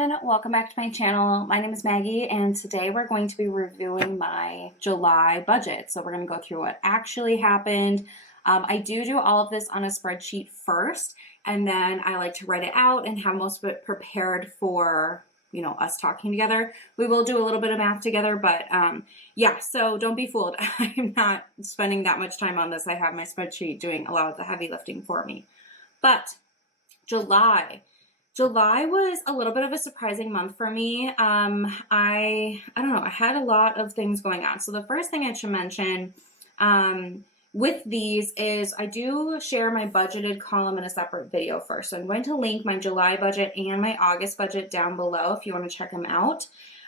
everyone, welcome back to my channel. My name is Maggie and today we're going to be reviewing my July budget. So we're going to go through what actually happened. I do all of this on a spreadsheet first, and then I like to write it out and have most of it prepared for us talking together. We will do a little bit of math together, but yeah, so don't be fooled. I'm not spending that much time on this. I have my spreadsheet doing a lot of the heavy lifting for me. But July was a little bit of a surprising month for me. I don't know, I had a lot of things going on. So the first thing I should mention with these is I do share my budgeted column in a separate video first. So I'm going to link my July budget and my August budget down below if you want to check them out.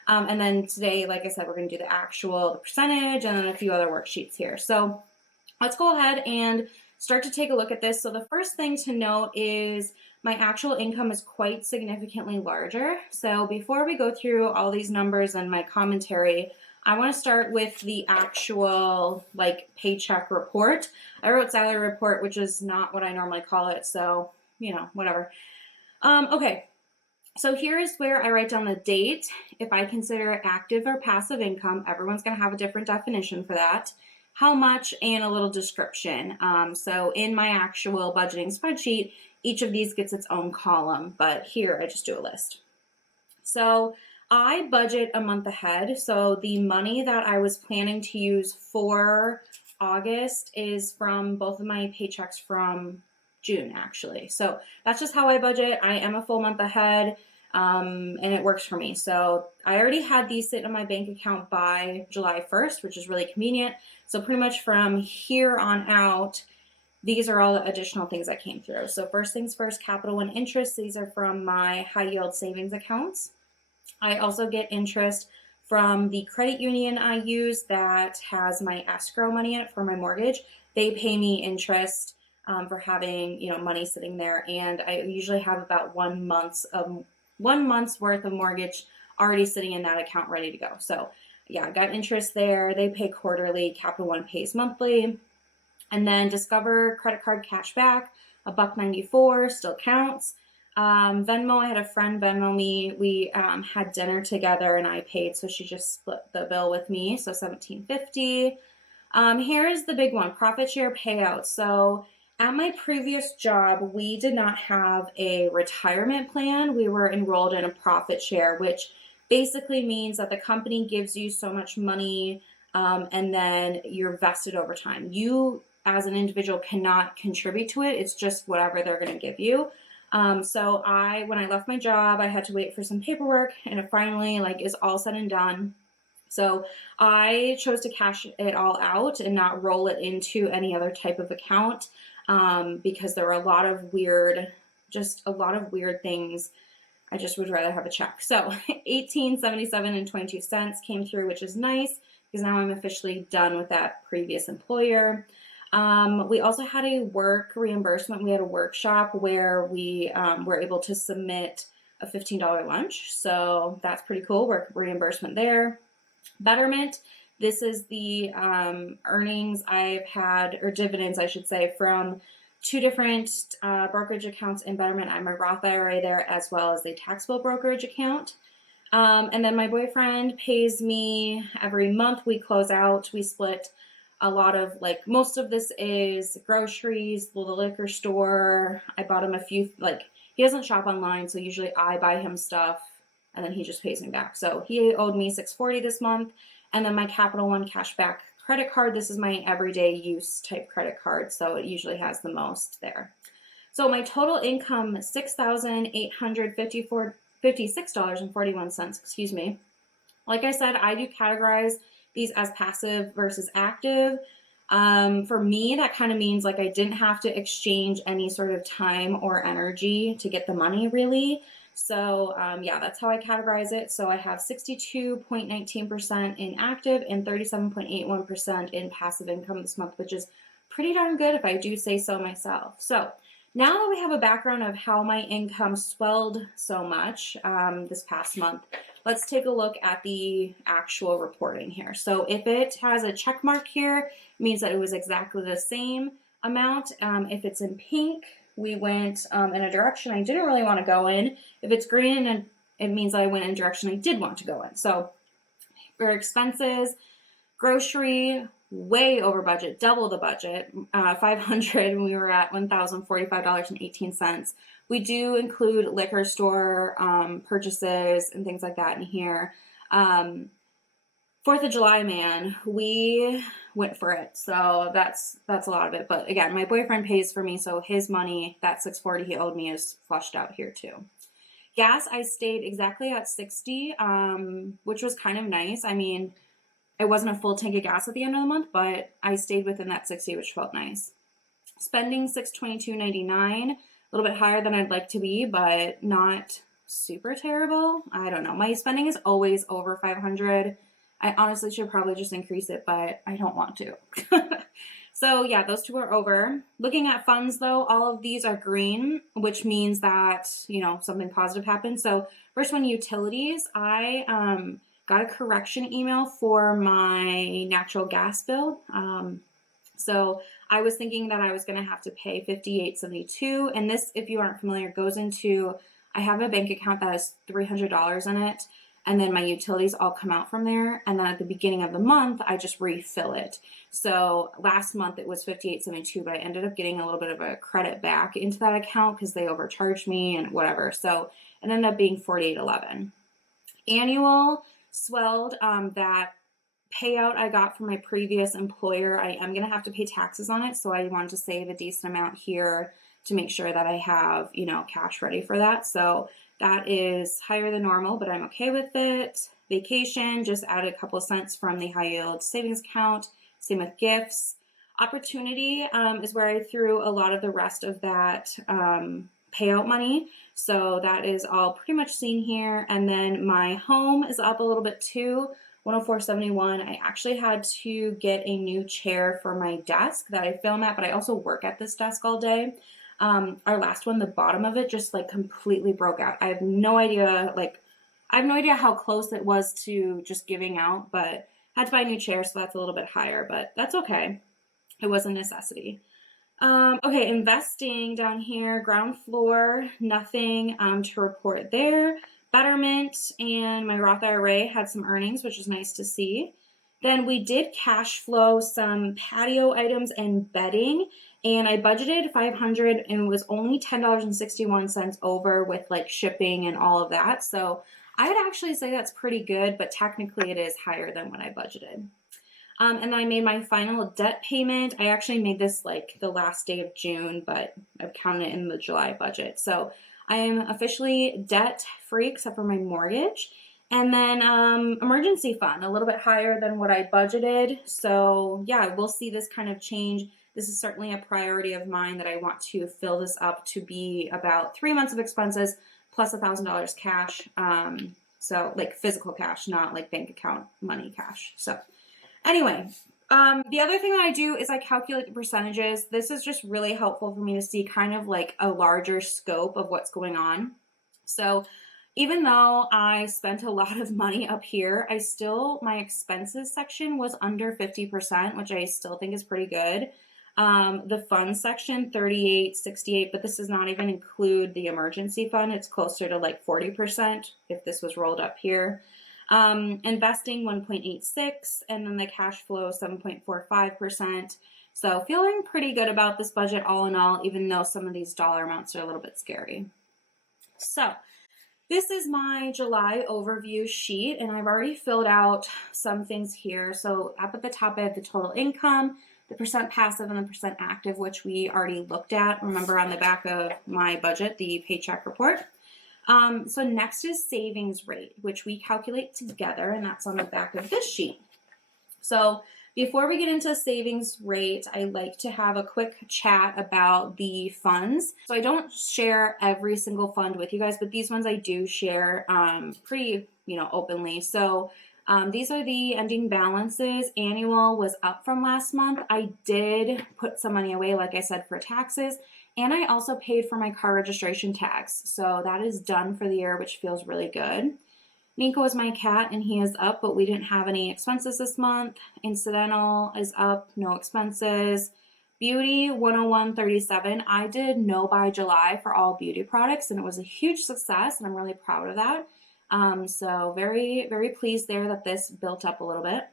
And then today, like I said, we're going to do the percentage and then a few other worksheets here. So let's go ahead and start to take a look at this. So the first thing to note is my actual income is quite significantly larger. So before we go through all these numbers and my commentary, I want to start with the actual paycheck report. I wrote salary report, which is not what I normally call it. So, whatever. Okay. So here is where I write down the date. If I consider it active or passive income, everyone's going to have a different definition for that. How much, and a little description. So in my actual budgeting spreadsheet, each of these gets its own column, but here I just do a list. So I budget a month ahead. So the money that I was planning to use for August is from both of my paychecks from June, actually. So that's just how I budget. I am a full month ahead. And it works for me. So I already had these sit in my bank account by July 1st, which is really convenient. So pretty much from here on out, these are all the additional things that came through. So first things first, Capital One interest. These are from my high yield savings accounts. I also get interest from the credit union I use that has my escrow money in it for my mortgage. They pay me interest for having money sitting there, and I usually have about 1 month's worth of mortgage already sitting in that account ready to go. So yeah, I got interest there. They pay quarterly. Capital One pays monthly. And then Discover credit card cash back, $1.94 still counts. Venmo, I had a friend Venmo me. We had dinner together and I paid, so she just split the bill with me, so $17.50. Here is the big one, profit share payout. So at my previous job, we did not have a retirement plan. We were enrolled in a profit share, which basically means that the company gives you so much money and then you're vested over time. You, as an individual, cannot contribute to it. It's just whatever they're going to give you. So when I left my job, I had to wait for some paperwork, and it finally is all said and done. So I chose to cash it all out and not roll it into any other type of account because there were a lot of weird things. I just would rather have a check. So $18.77 came through, which is nice because now I'm officially done with that previous employer. We also had a work reimbursement. We had a workshop where we were able to submit a $15 lunch. So that's pretty cool. Work reimbursement there. Betterment. This is the earnings I've had, or dividends, I should say, from two different brokerage accounts in Betterment. I'm a Roth IRA there as well as a taxable brokerage account. And then my boyfriend pays me every month. We close out. We split a lot of, most of this is groceries, the liquor store. I bought him a few, he doesn't shop online, so usually I buy him stuff and then he just pays me back. So he owed me $640 this month. And then my Capital One cashback credit card. This is my everyday use type credit card, so it usually has the most there. So my total income is $6,856.41, excuse me. Like I said, I do categorize these as passive versus active. For me, that kind of means I didn't have to exchange any sort of time or energy to get the money, really. So yeah, that's how I categorize it. So I have 62.19% in active and 37.81% in passive income this month, which is pretty darn good if I do say so myself. So now that we have a background of how my income swelled so much this past month, let's take a look at the actual reporting here. So if it has a check mark here, it means that it was exactly the same amount. If it's in pink, we went in a direction I didn't really want to go in. If it's green it means that I went in a direction I did want to go in. So for expenses, grocery, way over budget, double the budget, 500. We were at $1,045.18. We do include liquor store purchases and things like that in here. 4th of July, man, we went for it. So that's a lot of it. But again, my boyfriend pays for me, so his money, that $640 he owed me, is flushed out here too. Gas, I stayed exactly at 60, which was kind of nice. I mean, it wasn't a full tank of gas at the end of the month, but I stayed within that 60, which felt nice. Spending $622.99, a little bit higher than I'd like to be, but not super terrible. I don't know. My spending is always over 500. I honestly should probably just increase it, but I don't want to. So yeah, those two are over. Looking at funds though, all of these are green, which means that, something positive happened. So first one, utilities. I got a correction email for my natural gas bill. So I was thinking that I was going to have to pay $58.72. And this, if you aren't familiar, goes into, I have a bank account that has $300 in it. And then my utilities all come out from there. And then at the beginning of the month, I just refill it. So last month it was $58.72, but I ended up getting a little bit of a credit back into that account because they overcharged me and whatever. So it ended up being $48.11. Annual swelled, that payout I got from my previous employer, I am going to have to pay taxes on it. So I wanted to save a decent amount here to make sure that I have, cash ready for that. So that is higher than normal, but I'm okay with it. Vacation, just added a couple of cents from the high yield savings account. Same with gifts. Opportunity is where I threw a lot of the rest of that payout money. So that is all pretty much seen here. And then my home is up a little bit too, $104.71. I actually had to get a new chair for my desk that I film at, but I also work at this desk all day. Our last one, the bottom of it just completely broke out. I have no idea, how close it was to just giving out, but had to buy a new chair, so that's a little bit higher, but that's okay. It was a necessity. Okay, investing down here, ground floor, nothing to report there. Betterment and my Roth IRA had some earnings, which is nice to see. Then we did cash flow some patio items and bedding, and I budgeted $500 and it was only $10.61 over with shipping and all of that. So I would actually say that's pretty good, but technically it is higher than what I budgeted. And then I made my final debt payment. I actually made this the last day of June, but I've counted it in the July budget. So I am officially debt free except for my mortgage. And then emergency fund, a little bit higher than what I budgeted. So yeah, we'll see this kind of change. This is certainly a priority of mine that I want to fill this up to be about 3 months of expenses plus $1,000 cash. So physical cash, not bank account money cash. So anyway, the other thing that I do is I calculate the percentages. This is just really helpful for me to see kind of a larger scope of what's going on. So even though I spent a lot of money up here, my expenses section was under 50%, which I still think is pretty good. The fund section, 38.68, but this does not even include the emergency fund. It's closer to 40% if this was rolled up here. Investing 1.86, and then the cash flow 7.45%. So feeling pretty good about this budget all in all, even though some of these dollar amounts are a little bit scary. So this is my July overview sheet, and I've already filled out some things here. So up at the top, I have the total income, the percent passive, and the percent active, which we already looked at. Remember on the back of my budget, the paycheck report. So next is savings rate, which we calculate together, and that's on the back of this sheet. So before we get into savings rate, I like to have a quick chat about the funds. So I don't share every single fund with you guys, but these ones I do share pretty, openly. So these are the ending balances. Annual was up from last month. I did put some money away, like I said, for taxes. And I also paid for my car registration tax. So that is done for the year, which feels really good. Nico is my cat, and he is up, but we didn't have any expenses this month. Incidental is up, no expenses. Beauty, 101.37. I did no by July for all beauty products, and it was a huge success, and I'm really proud of that. So very, very pleased there that this built up a little bit.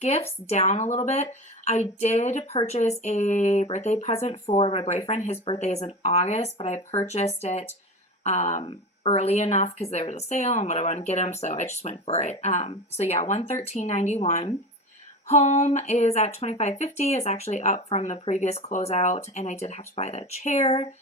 Gifts down a little bit. I did purchase a birthday present for my boyfriend. His birthday is in August, but I purchased it early enough because there was a sale and what I want to get him, so I just went for it. So yeah, $113.91. Home is at $25.50, is actually up from the previous closeout, and I did have to buy that chair.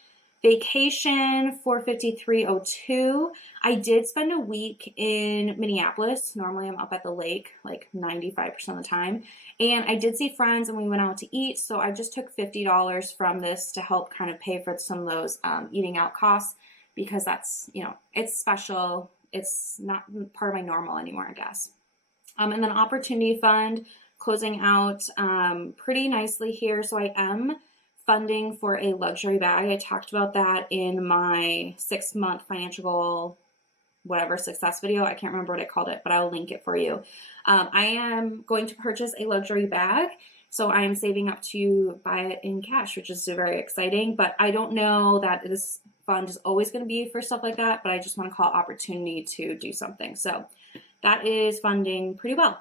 Vacation, $453.02. I did spend a week in Minneapolis. Normally I'm up at the lake like 95% of the time. And I did see friends and we went out to eat. So I just took $50 from this to help kind of pay for some of those eating out costs, because that's, it's special. It's not part of my normal anymore, I guess. And then opportunity fund closing out pretty nicely here. So I am funding for a luxury bag. I talked about that in my 6-month financial goal, whatever, success video. I can't remember what I called it, but I'll link it for you. I am going to purchase a luxury bag. So I am saving up to buy it in cash, which is very exciting, but I don't know that this fund is always going to be for stuff like that, but I just want to call it opportunity to do something. So that is funding pretty well.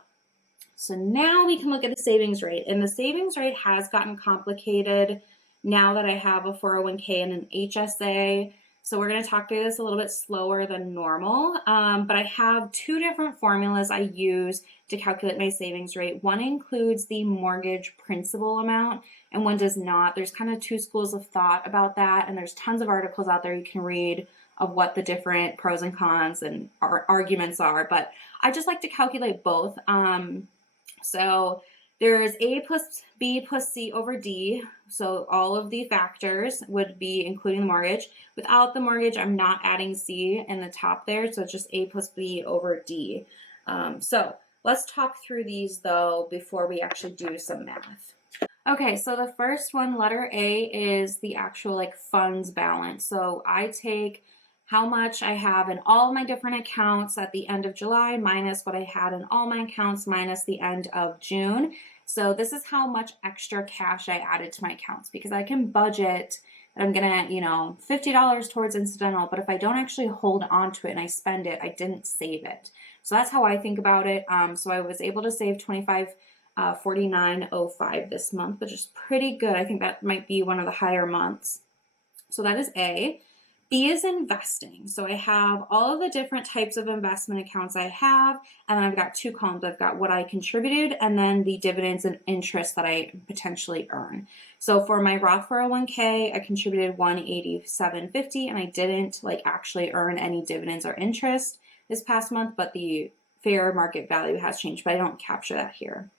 So now we can look at the savings rate, and the savings rate has gotten complicated now that I have a 401k and an HSA. So we're going to talk through this a little bit slower than normal, but I have 2 different formulas I use to calculate my savings rate. One includes the mortgage principal amount and one does not. There's kind of 2 schools of thought about that, and there's tons of articles out there you can read of what the different pros and cons and arguments are, but I just like to calculate both. So there's A plus B plus C over D. So all of the factors would be including the mortgage. Without the mortgage, I'm not adding C in the top there. So it's just A plus B over D. So let's talk through these though before we actually do some math. Okay, so the first one, letter A, is the actual like funds balance. So I take how much I have in all my different accounts at the end of July minus what I had in all my accounts minus the end of June. So this is how much extra cash I added to my accounts, because I can budget that I'm gonna, $50 towards incidental, but if I don't actually hold on to it and I spend it, I didn't save it. So that's how I think about it. So I was able to save $25.49.05 this month, which is pretty good. I think that might be one of the higher months. So that is A. B is investing. So I have all of the different types of investment accounts I have, and I've got 2 columns. I've got what I contributed and then the dividends and interest that I potentially earn. So for my Roth 401k, I contributed $187.50, and I didn't actually earn any dividends or interest this past month, but the fair market value has changed, but I don't capture that here.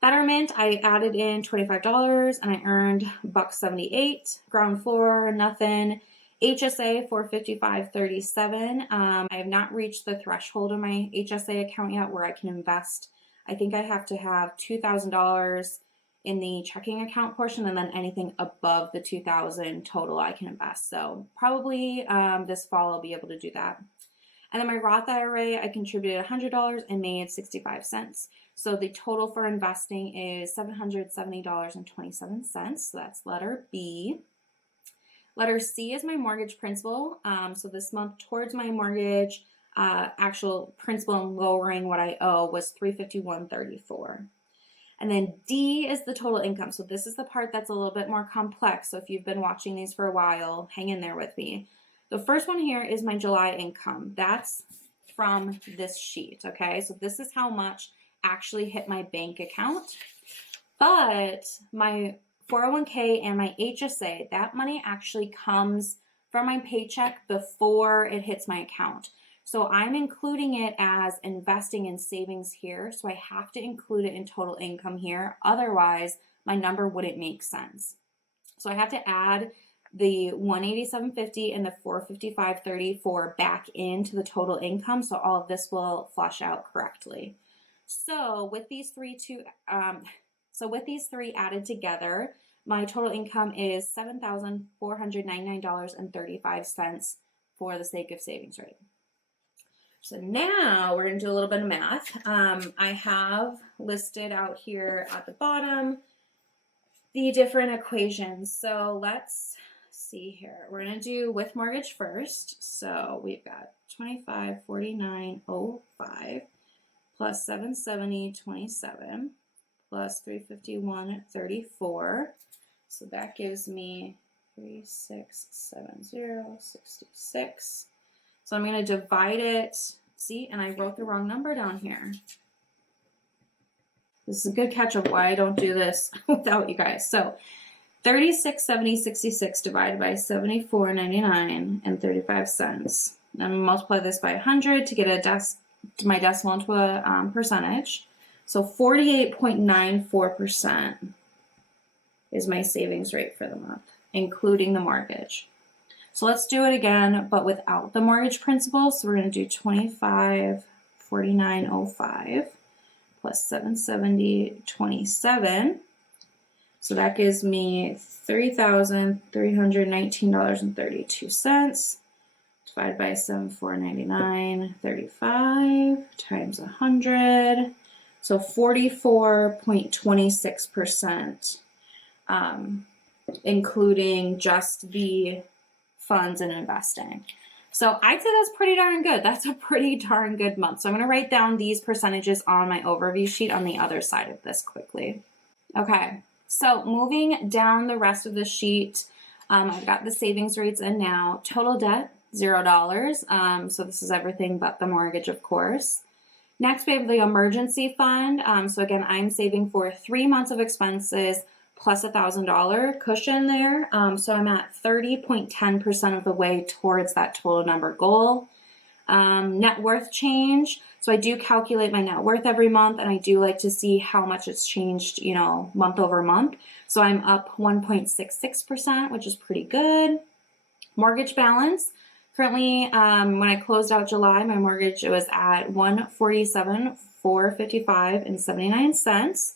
Betterment, I added in $25 and I earned $1.78. Ground floor, nothing. HSA $455.37. I have not reached the threshold of my HSA account yet where I can invest. I think I have to have $2,000 in the checking account portion, and then anything above the $2,000 total I can invest. So probably this fall I'll be able to do that. And then my Roth IRA, I contributed $100 and made 65 cents. So the total for investing is $770.27. So that's letter B. Letter C is my mortgage principal. So this month towards my mortgage, actual principal and lowering what I owe was $351.34. And then D is the total income. So this is the part that's a little bit more complex. So if you've been watching these for a while, hang in there with me. The first one here is my July income. That's from this sheet, okay? So this is how much actually hit my bank account. But my 401k and my HSA, that money actually comes from my paycheck before it hits my account. So I'm including it as investing in savings here. So I have to include it in total income here. Otherwise, my number wouldn't make sense. So I have to add the $187.50 and the $455.34 back into the total income. So all of this will flush out correctly. So with these three added together, my total income is $7,499.35 for the sake of savings rate. So now we're going to do a little bit of math. I have listed out here at the bottom the different equations. So let's see here. We're going to do with mortgage first. So we've got 2549.05 plus 770.27 plus 351.34. So that gives me 3670.66. So I'm going to divide it. See, and I wrote the wrong number down here. This is a good catch of why I don't do this without you guys. So 3670.66 divided by 74.99 and 35 cents. I'm going to multiply this by 100 to get my decimal into a percentage. So 48.94% is my savings rate for the month, including the mortgage. So let's do it again, but without the mortgage principal. So we're going to do 2549.05 plus 770.27. So that gives me $3,319.32 divided by 7499.35 times 100. So 44.26%, including just the funds and investing. So I'd say that's pretty darn good. That's a pretty darn good month. So I'm going to write down these percentages on my overview sheet on the other side of this quickly. Okay. So moving down the rest of the sheet, I've got the savings rates in now. Total debt, $0. So this is everything but the mortgage, of course. Next, we have the emergency fund. So again, I'm saving for 3 months of expenses plus $1,000 cushion there. So I'm at 30.10% of the way towards that total number goal. Net worth change. So I do calculate my net worth every month, and I do like to see how much it's changed, month over month. So I'm up 1.66%, which is pretty good. Mortgage balance. Currently, when I closed out July, my mortgage was at $147,455.79.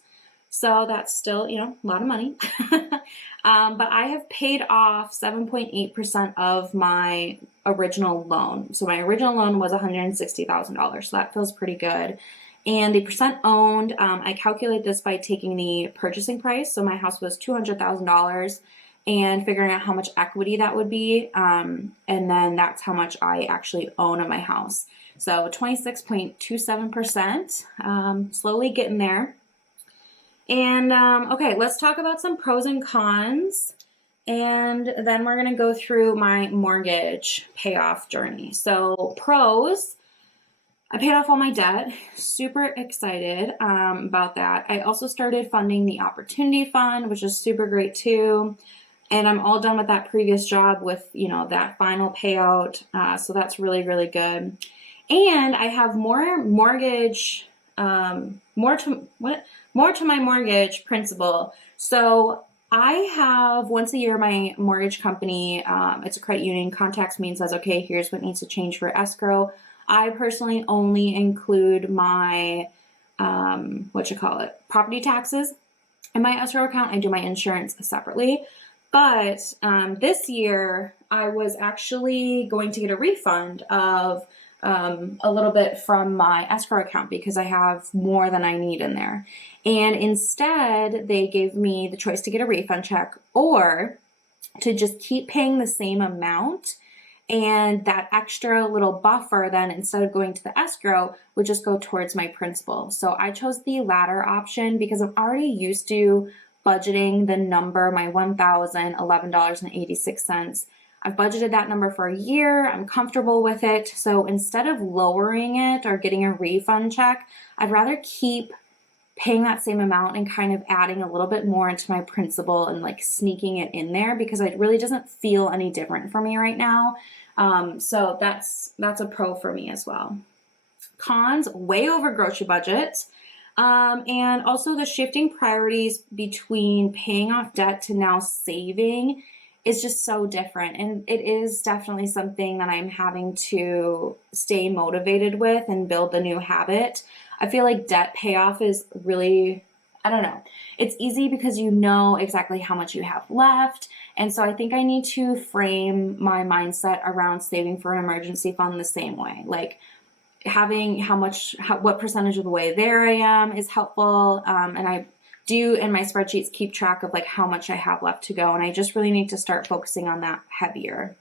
So that's still, a lot of money. But I have paid off 7.8% of my original loan. So my original loan was $160,000. So that feels pretty good. And the percent owned, I calculate this by taking the purchasing price. So my house was $200,000 and figuring out how much equity that would be. And then that's how much I actually own of my house. So 26.27%, slowly getting there. And okay, let's talk about some pros and cons, and then we're going to go through my mortgage payoff journey. So pros, I paid off all my debt. Super excited about that. I also started funding the Opportunity Fund, which is super great too. And I'm all done with that previous job with, that final payout. So that's really, really good. And I have more mortgage, more to my mortgage principal. So I have once a year, my mortgage company, it's a credit union, contacts me and says, okay, here's what needs to change for escrow. I personally only include my, property taxes in my escrow account. I do my insurance separately. But this year, I was actually going to get a refund of a little bit from my escrow account because I have more than I need in there. And instead, they gave me the choice to get a refund check or to just keep paying the same amount. And that extra little buffer then, instead of going to the escrow, would just go towards my principal. So I chose the latter option because I'm already used to budgeting the number, my $1,011.86. I've budgeted that number for a year. I'm comfortable with it. So instead of lowering it or getting a refund check, I'd rather keep paying that same amount and kind of adding a little bit more into my principal and like sneaking it in there because it really doesn't feel any different for me right now. So that's a pro for me as well. Cons, way over grocery budget. And also the shifting priorities between paying off debt to now saving is just so different. And it is definitely something that I'm having to stay motivated with and build the new habit. I feel like debt payoff is really, I don't know. It's easy because you know exactly how much you have left. And so I think I need to frame my mindset around saving for an emergency fund the same way. Like having what percentage of the way there I am is helpful. And I do in my spreadsheets keep track of like how much I have left to go, and I just really need to start focusing on that heavier.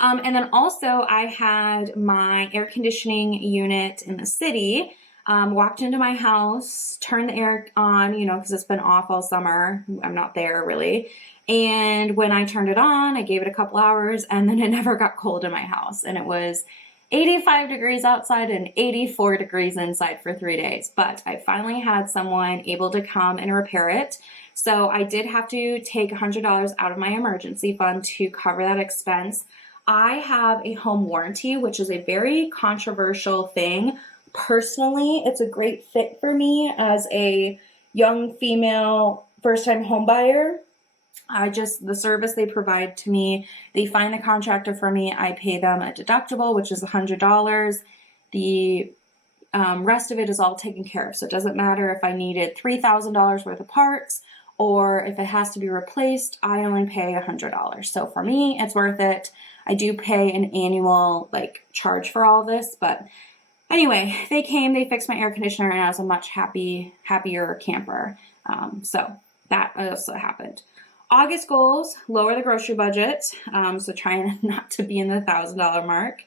And then also I had my air conditioning unit in the city. Walked into my house, turned the air on, you know, because it's been off all summer. I'm not there really. And when I turned it on, I gave it a couple hours, and then it never got cold in my house. And it was 85 degrees outside and 84 degrees inside for 3 days. But I finally had someone able to come and repair it. So I did have to take $100 out of my emergency fund to cover that expense. I have a home warranty, which is a very controversial thing. Personally, it's a great fit for me as a young female first-time home buyer. The service they provide to me, they find the contractor for me, I pay them a deductible, which is $100. The rest of it is all taken care of. So it doesn't matter if I needed $3,000 worth of parts or if it has to be replaced, I only pay $100. So for me, it's worth it. I do pay an annual charge for all this, but anyway, they came, they fixed my air conditioner, and I was a much happier camper. So that also happened. August goals, lower the grocery budget. So trying not to be in the $1,000 mark.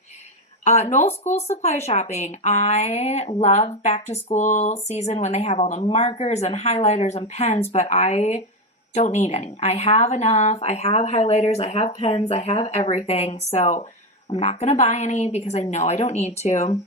No school supply shopping. I love back to school season when they have all the markers and highlighters and pens, but I don't need any. I have enough. I have highlighters, I have pens, I have everything. So I'm not going to buy any because I know I don't need to.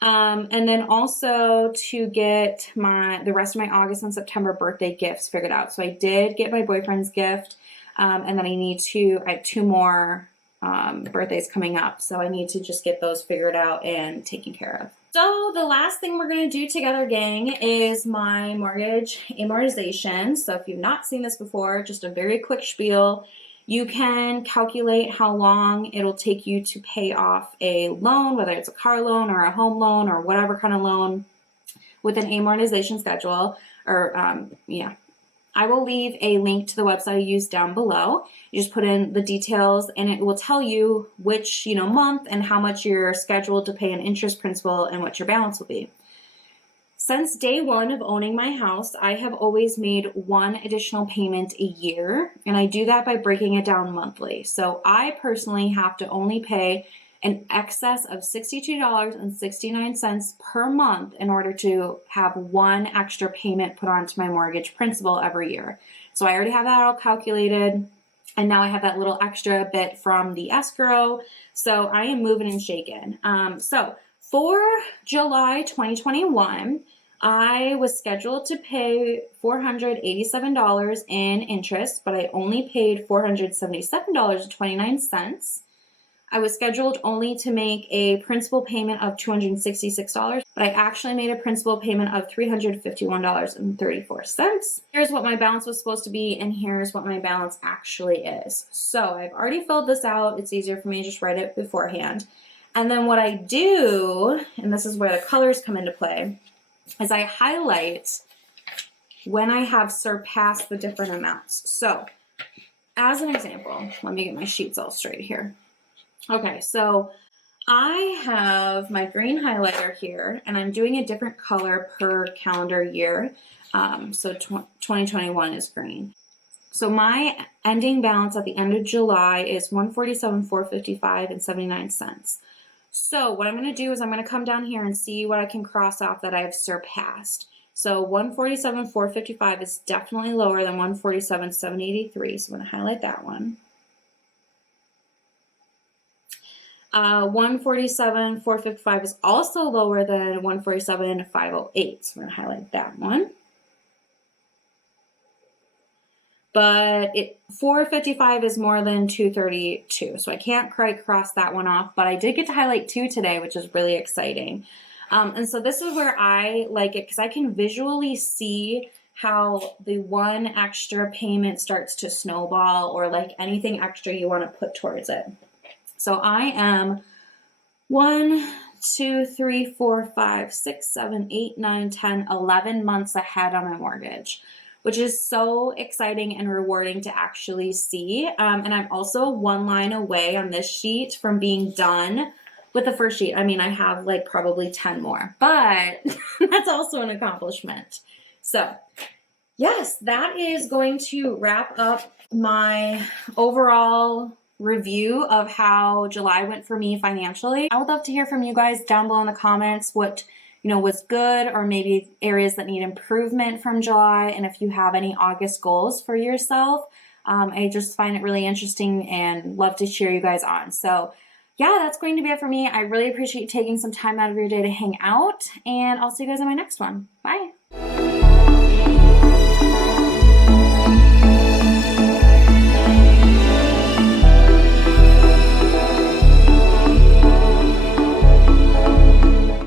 And then also to get the rest of my August and September birthday gifts figured out. So I did get my boyfriend's gift, and then I have 2 more birthdays coming up. So I need to just get those figured out and taken care of. So the last thing we're going to do together, gang, is my mortgage amortization. So if you've not seen this before, just a very quick spiel. You can calculate how long it'll take you to pay off a loan, whether it's a car loan or a home loan or whatever kind of loan, with an amortization schedule. I will leave a link to the website I use down below. You just put in the details and it will tell you which month and how much you're scheduled to pay in interest, principal, and what your balance will be. Since day one of owning my house, I have always made 1 additional payment a year, and I do that by breaking it down monthly. So I personally have to only pay an excess of $62.69 per month in order to have 1 extra payment put onto my mortgage principal every year. So I already have that all calculated, and now I have that little extra bit from the escrow. So I am moving and shaking. So for July 2021, I was scheduled to pay $487 in interest, but I only paid $477.29. I was scheduled only to make a principal payment of $266, but I actually made a principal payment of $351.34. Here's what my balance was supposed to be, and here's what my balance actually is. So I've already filled this out. It's easier for me to just write it beforehand. And then what I do, and this is where the colors come into play, is I highlight when I have surpassed the different amounts. So as an example, let me get my sheets all straight here. Okay, so I have my green highlighter here, and I'm doing a different color per calendar year. So 2021 is green. So my ending balance at the end of July is $147,455 and 79 cents. So what I'm going to do is I'm going to come down here and see what I can cross off that I have surpassed. So $147,455 is definitely lower than $147,783. So I'm going to highlight that one. $147,455 is also lower than $147,508. So I'm going to highlight that one. But $455 is more than $232, so I can't quite cross that one off, but I did get to highlight 2 today, which is really exciting. And so this is where I like it because I can visually see how the 1 extra payment starts to snowball, or anything extra you want to put towards it. So I am 1, 2, 3, 4, 5, 6, 7, 8, 9, 10, 11 months ahead on my mortgage, which is so exciting and rewarding to actually see. And I'm also 1 line away on this sheet from being done with the first sheet. I mean, I have probably 10 more, but that's also an accomplishment. So yes, that is going to wrap up my overall review of how July went for me financially. I would love to hear from you guys down below in the comments what was good, or maybe areas that need improvement from July, and if you have any August goals for yourself. I just find it really interesting and love to cheer you guys on. So yeah, that's going to be it for me. I really appreciate you taking some time out of your day to hang out, and I'll see you guys in my next one. Bye.